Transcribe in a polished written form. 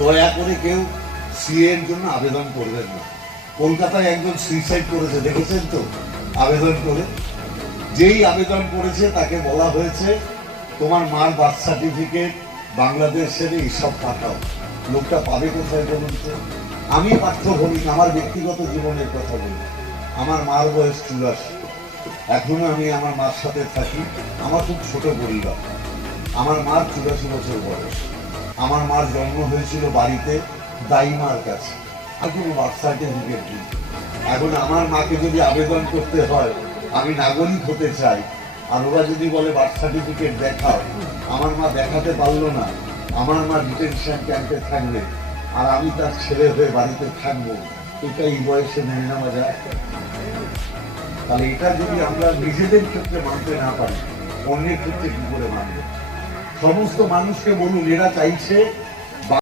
দয়া করে কেউ সিএ এর জন্য আবেদন করবেন না। কলকাতায় একজন সুইসাইড করেছে, দেখেছেন তো? আবেদন করে, যেই আবেদন করেছে তাকে বলা হয়েছে তোমার মার বার্থ সার্টিফিকেট বাংলাদেশের এইসব পাঠাও। লোকটা পাবে কোথায় বলুন তো? আমি পার্থ ভৌমিক, আমার ব্যক্তিগত জীবনের কথা বলি। আমার মার বয়স 84, এখনো আমি আমার মার সাথে থাকি। আমার খুব ছোট পরিবার। আমার মার 84 বছর বয়স। আমার মার জন্ম হয়েছিল বাড়িতে দাইমার কাছে, আর কোনো বার্থ সার্টিফিকেট নেই। এখন আমার মাকে যদি আবেদন করতে হয় আমি নাগরিক হতে চাই, আর ওরা যদি বলে বার্থ সার্টিফিকেট দেখাও, আমার মা দেখাতে পারলো না, আমার মা ডিটেনশন ক্যাম্পে থাকবে, আর আমি তার ছেলে হয়ে বাড়িতে থাকবো, এটা এই বয়সে মেনে নেওয়া যায়? তাহলে এটা যদি আমরা নিজেদের ক্ষেত্রে মানতে না পারি, অন্যের ক্ষেত্রে কি করে মানবো? সমস্ত মানুষকে বলুন, এরা চাইছে